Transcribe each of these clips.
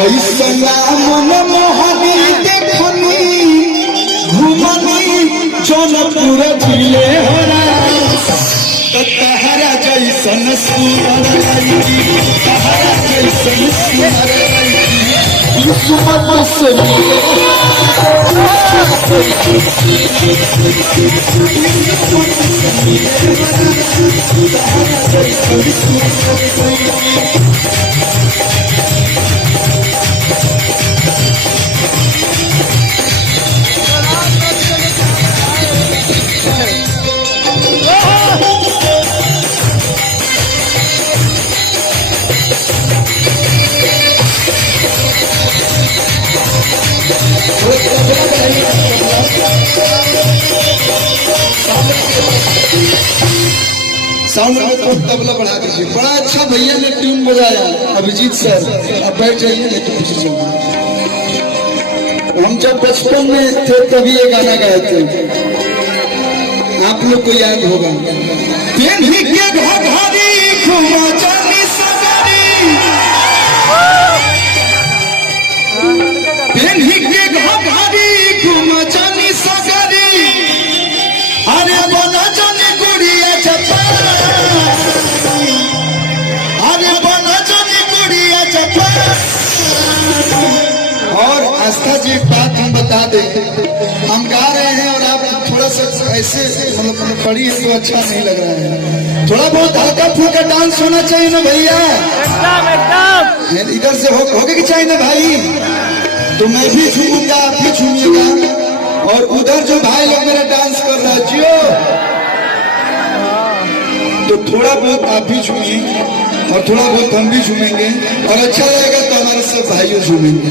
ऐसना मन मोहनी देखनी घुमनी जौनपुर जिले होरा तहरा जैसन सुंदर लड़की तहरा जैसन सुंदर लड़की किस्मत से साउंड में तो तबला बढ़ा दीजिए। बड़ा अच्छा भैया ने ट्यून बजाया अभिजीत सर। अब बैठ जाइए लेकिन पीछे चलिए। हम जब बचपन में थे तभी ये गाना गाए थे, आप लोग को याद होगा। और आस्था जी एक बात हम बता दें, हम गा रहे हैं और आप थोड़ा सा ऐसे मतलब पढ़ी है तो अच्छा नहीं लग रहा है। थोड़ा बहुत हल्का फुल्का डांस होना चाहिए ना भैया, एकदम इधर से होगे कि चाहिए ना भाई। तो मैं भी झूमूंगा, आप भी झूमिएगा, और उधर जो भाई लोग मेरा डांस कर रहा है जियो, तो थोड़ा बहुत आप भी झूमिए और थोड़ा बहुत हम भी झूमेंगे, और अच्छा लगेगा तो हमारे सब भाइयों झूमेंगे।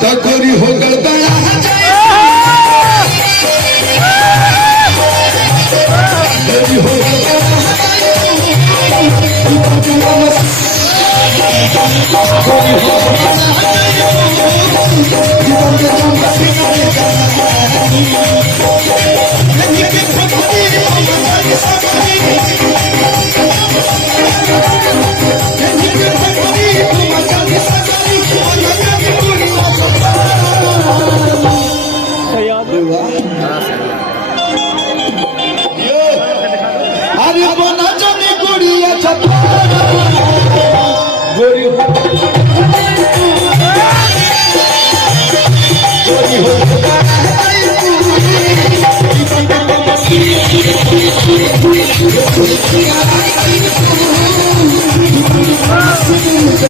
तो गोरी हो गड़बड़ा हो